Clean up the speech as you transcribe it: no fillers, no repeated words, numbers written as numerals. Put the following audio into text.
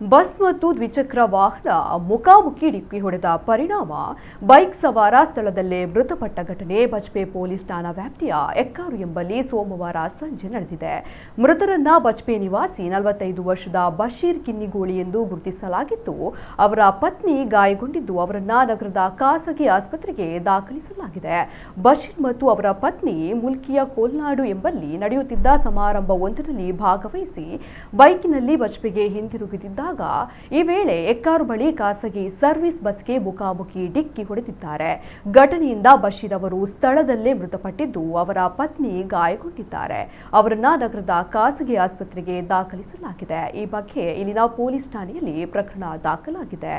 Bus ಮತ್ತು ದ್ವಿಚಕ್ರ ವಾಹನ ಮುಖಾಮುಖಿ ಡಿಕ್ಕಿ ಹೊಡೆದ ಪರಿಣಾಮ ಬೈಕ್ ಸವಾರ ಸ್ಥಳದಲ್ಲೇ ಮೃತಪಟ್ಟ ಘಟನೆ ಬಜ್ಪೆ ಪೊಲೀಸ್ ಠಾಣಾ ವ್ಯಾಪ್ತಿಯ ಎಕ್ಕಾರು ಎಂಬಲ್ಲಿ ಸೋಮವಾರ ಸಂಜೆ ನಡೆದಿದೆ. ಮೃತರನ್ನ ಬಜ್ಪೆ ನಿವಾಸಿ 45 ವರ್ಷದ ಬಶೀರ್ ಕಿನ್ನಿಗೋಳಿ ಎಂದು ಗುರುತಿಸಲಾಗಿದ್ದು, ಅವರ ಪತ್ನಿ ಗಾಯಗೊಂಡಿದ್ದು ಅವರನ್ನ ನಗರದ ಖಾಸಗಿ ಆಸ್ಪತ್ರೆಗೆ ದಾಖಲಿಸಲಾಗಿದೆ. ಬಶೀರ್ ಮತ್ತು ಅವರ ಪತ್ನಿ ಮುಲ್ಕಿಯ ಕೋಲ್ನಾಡು ಎಂಬಲ್ಲಿ ನಡೆಯುತ್ತಿದ್ದ ಸಮಾರಂಭವೊಂದರಲ್ಲಿ ಭಾಗವಹಿಸಿ ಬೈಕಿನಲ್ಲಿ ಬಜ್ಪೆಗೆ ಹಿಂತಿರುಗುತ್ತಿದ್ದ ಈ ವೇಳೆ ಎಕ್ಕಾರು ಬಳಿ ಖಾಸಗಿ ಸರ್ವಿಸ್ ಬಸ್ಗೆ ಮುಖಾಮುಖಿ ಡಿಕ್ಕಿ ಹೊಡೆದಿದ್ದಾರೆ. ಘಟನೆಯಿಂದ ಬಶೀರ್ ಅವರು ಸ್ಥಳದಲ್ಲೇ ಮೃತಪಟ್ಟಿದ್ದು, ಅವರ ಪತ್ನಿ ಗಾಯಗೊಂಡಿದ್ದಾರೆ. ಅವರನ್ನ ನಗರದ ಖಾಸಗಿ ಆಸ್ಪತ್ರೆಗೆ ದಾಖಲಿಸಲಾಗಿದೆ. ಈ ಬಗ್ಗೆ ಇಲ್ಲಿನ ಪೊಲೀಸ್ ಠಾಣೆಯಲ್ಲಿ ಪ್ರಕರಣ ದಾಖಲಾಗಿದೆ.